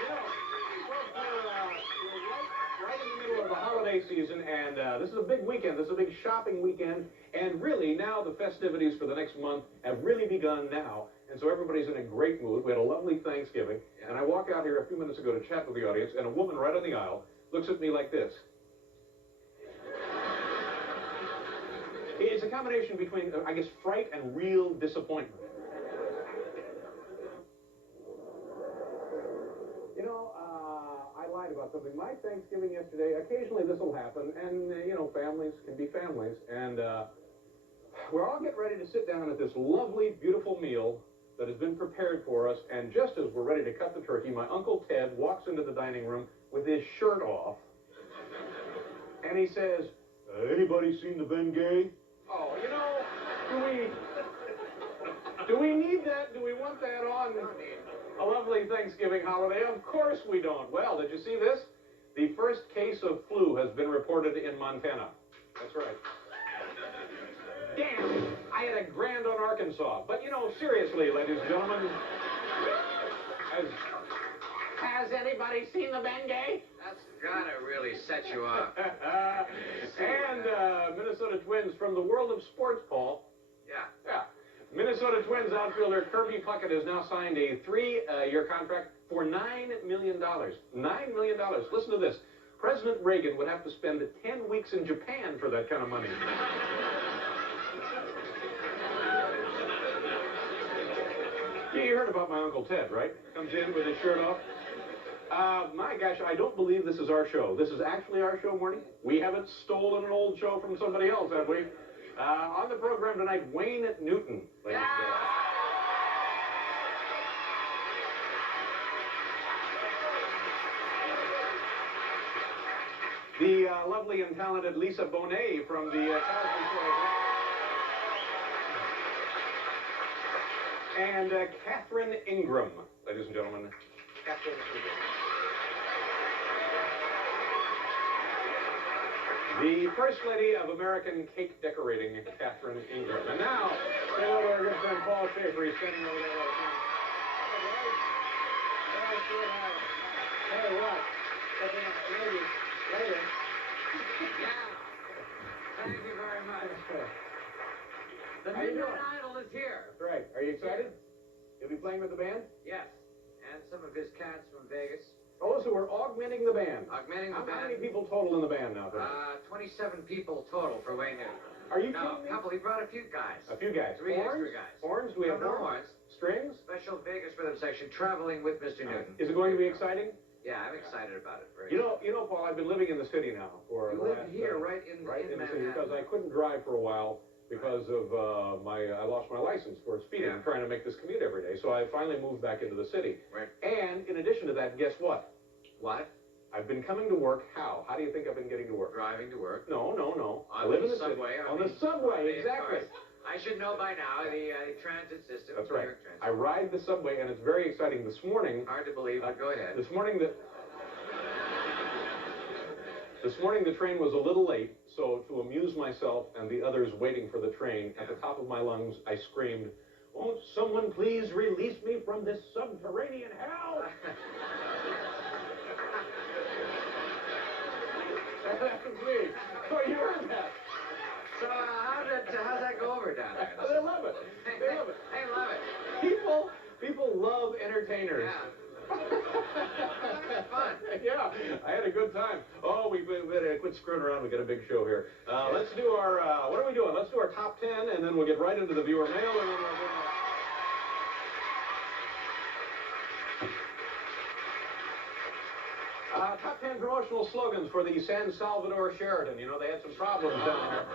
We're right in the middle of the holiday season, and this is a big weekend. This is a big shopping weekend, and really now the festivities for the next month have really begun now, and so everybody's in a great mood. We had a lovely Thanksgiving, and I walk out here a few minutes ago to chat with the audience, and a woman right on the aisle looks at me like this. It's a combination between, I guess, fright and real disappointment. You know, I lied about something. My Thanksgiving yesterday, occasionally this will happen, and, you know, families can be families, and we're all getting ready to sit down at this lovely, beautiful meal that has been prepared for us, and just as we're ready to cut the turkey, my Uncle Ted walks into the dining room with his shirt off, and he says, anybody seen the Bengay? Oh, you know, do we need that? Do we want that on a lovely Thanksgiving holiday? Of course we don't. Well, did you see this? The first case of flu has been reported in Montana. That's right. Damn, I had a grand on Arkansas. But, you know, seriously, ladies and gentlemen, has anybody seen the Bengay? That's gotta really set you up. And Minnesota Twins from the world of sports, Paul. Yeah. Minnesota Twins outfielder Kirby Puckett has now signed a 3-year contract for $9 million. $9 million. Listen to this. President Reagan would have to spend 10 weeks in Japan for that kind of money. You heard about my Uncle Ted, right? Comes in with his shirt off. My gosh, I don't believe this is our show. This is actually our show, Morning. We haven't stolen an old show from somebody else, have we? On the program tonight, Wayne Newton. The lovely and talented Lisa Bonet from the Cosby Show. And Catherine Ingram, ladies and gentlemen. Catherine Ingram. The First Lady of American Cake Decorating, Catherine Ingram. And now, say hello to our good friend Paul Schaefer. He's standing over there. Hey, what? Maybe later. Yeah. Thank you very much. The Midnight Idol is here. That's right. Are you excited? You'll be playing with the band? Yes. And some of his cats from Vegas. Oh, so we're augmenting the band. Augmenting the band. How many people total in the band now? 27 people total for Wayne Newton. Are you kidding me? No, a couple. He brought a few guys. A few guys. 3 extra guys. Horns? Do we have no horns? Strings? Special Vegas rhythm section traveling with Mr. Newton. Is it going to be exciting? Yeah, I'm excited about it. You know, Paul, I've been living in the city now for you live here, right in the city, Manhattan. because I couldn't drive for a while because of I lost my license for speeding, trying to make this commute every day. So I finally moved back into the city. Right. And in addition to that, guess what? What? I've been coming to work. How? How do you think I've been getting to work? Driving to work. No. I live in the subway. city. On the subway, exactly. I should know by now the transit system. That's right. I ride the subway, and it's very exciting. This morning. Hard to believe, but go ahead. This morning the train was a little late, so to amuse myself and the others waiting for the train, at the top of my lungs, I screamed, "Won't someone please release me from this subterranean hell?" That was me. Oh, you heard that. So how's that go over down there? They love it. They love it. They love it. People love entertainers. Yeah. That's fun. Yeah, I had a good time. Oh, we better quit screwing around. We got a big show here. Let's do our, what are we doing? Let's do our top 10, and then we'll get right into the viewer mail, and then we'll top 10 promotional slogans for the San Salvador Sheraton. You know, they had some problems down there.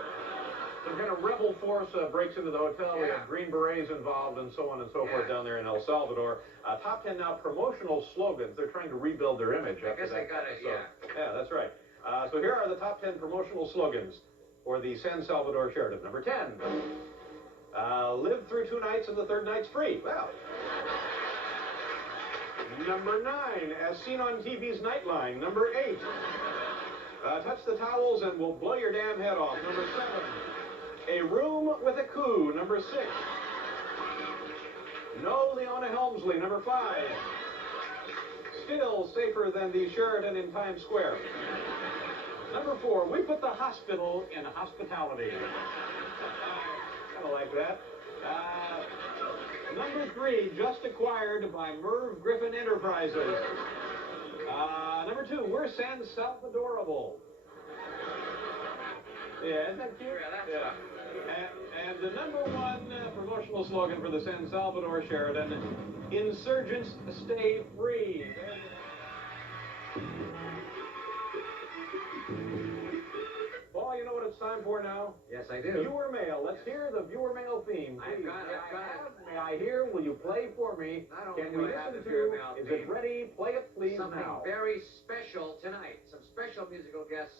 Some kind of rebel force breaks into the hotel. We have Green Berets involved and so on and so forth down there in El Salvador. Top 10 now promotional slogans. They're trying to rebuild their image. I guess they got it, Yeah, that's right. So here are the top 10 promotional slogans for the San Salvador Sheraton. Number 10, live through 2 nights and the 3rd night's free. Well. Number 9, as seen on TV's Nightline. Number 8, touch the towels and we'll blow your damn head off. Number 7, a room with a coup. Number 6, no Leona Helmsley. Number 5, still safer than the Sheraton in Times Square. Number 4, we put the hospital in hospitality. Kind of like that. Number 3, just acquired by Merv Griffin Enterprises. Number 2, we're San Salvadorable. Yeah, isn't that cute? Yeah, that's And the number 1 promotional slogan for the San Salvador Sheraton, insurgents stay free. Paul, you know what it's time for now? Yes, I do. Viewer mail. Let's hear the viewer mail theme. I've Please. got it. May I hear? Will you play for me? Not only Can do we I have listen the viewer to? mail Is theme, it ready? Play it, please, something now. very special tonight. Some special musical guests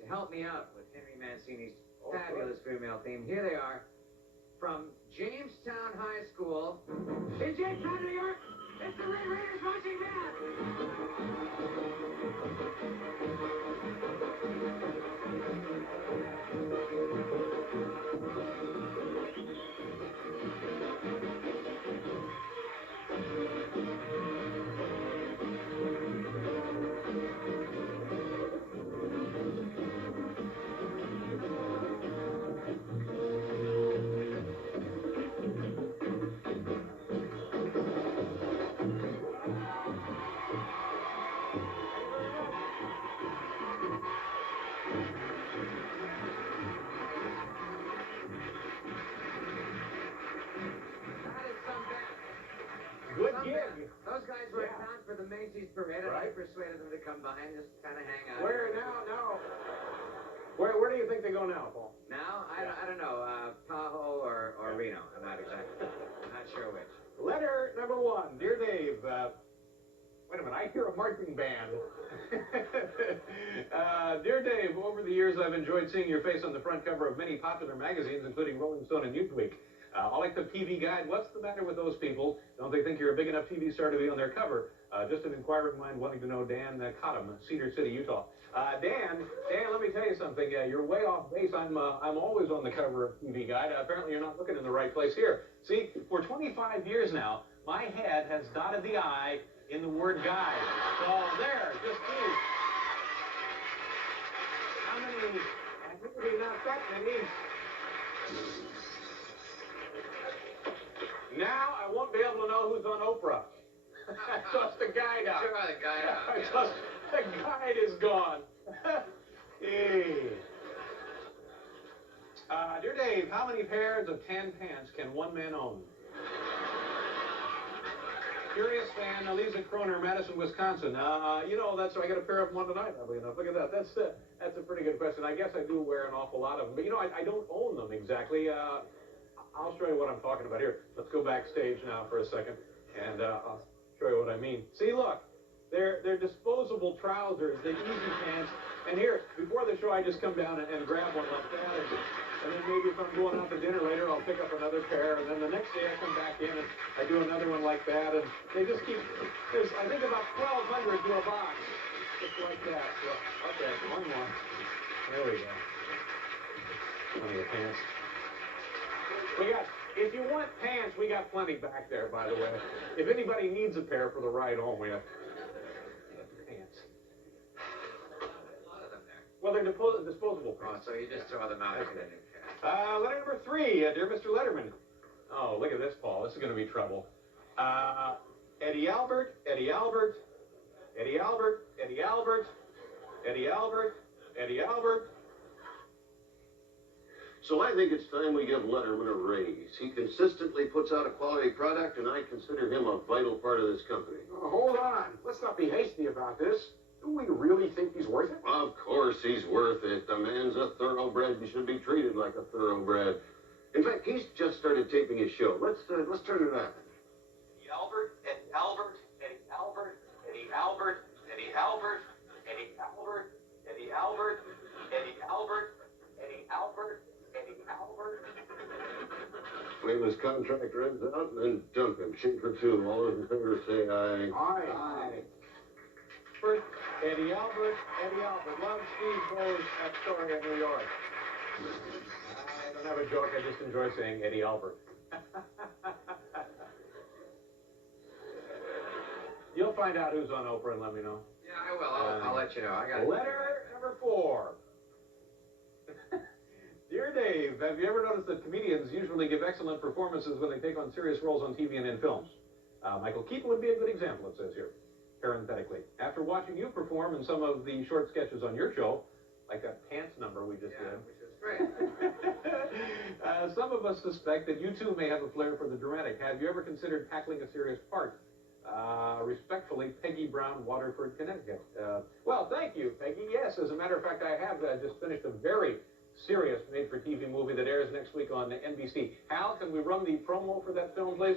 to help me out with Henry Mancini's fabulous female theme. Here they are from Jamestown High School. In Jamestown, New York, it's the Red Raiders marching band. Good gig. Those guys were in town for the Macy's parade, and I persuaded them to come by and just kind of hang out. Where now? Where do you think they go now, Paul? Now? I don't know. Tahoe or Reno. I'm not exactly. I'm not sure which. Letter number 1. Dear Dave, wait a minute, I hear a marching band. Dear Dave, over the years I've enjoyed seeing your face on the front cover of many popular magazines, including Rolling Stone and Newsweek. I like the TV Guide. What's the matter with those people? Don't they think you're a big enough TV star to be on their cover? Just an inquiring mind wanting to know Dan Cottam, Cedar City, Utah. Dan, let me tell you something. You're way off base. I'm always on the cover of TV Guide. Apparently you're not looking in the right place here. See, for 25 years now, my head has dotted the I in the word guide. So there, just me. How many? Maybe not that many. Now I won't be able to know who's on Oprah. I tossed the guide out. Sure, the guy out. I tossed, the guide is gone. Hey. Dear Dave, how many pairs of tan pants can one man own? Curious fan, Lisa Kroner, Madison, Wisconsin. You know, I got a pair of them one tonight, oddly enough. Look at that. That's a pretty good question. I guess I do wear an awful lot of them, but you know, I don't own them exactly. I'll show you what I'm talking about here. Let's go backstage now for a second, and I'll show you what I mean. See, look, they're disposable trousers, they're easy pants. And here, before the show, I just come down and grab one like that, and then maybe if I'm going out to dinner later, I'll pick up another pair, and then the next day I come back in and I do another one like that, and they just keep. There's, I think, about 1,200 to a box, just like that. So, okay, one more. There we go. Plenty of pants. If you want pants, we got plenty back there, by the way. If anybody needs a pair for the ride home, we have pants. A lot of them there. Well, they're disposable Oh, pants. so you just throw them out. Letter number 3, dear Mr. Letterman. Oh, look at this, Paul. This is going to be trouble. Eddie Albert, Eddie Albert, Eddie Albert, Eddie Albert, Eddie Albert, Eddie Albert. So I think it's time we give Letterman a raise. He consistently puts out a quality product, and I consider him a vital part of this company. Oh, hold on. Let's not be hasty about this. Do we really think he's worth it? Of course he's worth it. The man's a thoroughbred and should be treated like a thoroughbred. In fact, he's just started taping his show. Let's turn it on. Eddie Albert, Eddie Albert, Eddie Albert, Eddie Albert, Eddie Albert, Eddie Albert, Eddie Albert, Eddie Albert, Eddie Albert, Eddie Albert. When his contract runs out, then dump him. Shaker too. All those in favor say aye. Aye. First, Eddie Albert, loves Steve Bo's Astoria, New York. I don't have a joke, I just enjoy saying Eddie Albert. You'll find out who's on Oprah and let me know. Yeah, I will. I'll let you know. I got Letter number 4. Dear Dave, have you ever noticed that comedians usually give excellent performances when they take on serious roles on TV and in films? Michael Keaton would be a good example, it says here, parenthetically. After watching you perform in some of the short sketches on your show, like that pants number we just did, which is great. some of us suspect that you too may have a flair for the dramatic. Have you ever considered tackling a serious part? Respectfully, Peggy Brown, Waterford, Connecticut. Well, thank you, Peggy. Yes, as a matter of fact, I have just finished a very serious made-for-TV movie that airs next week on NBC. Hal, can we run the promo for that film, please?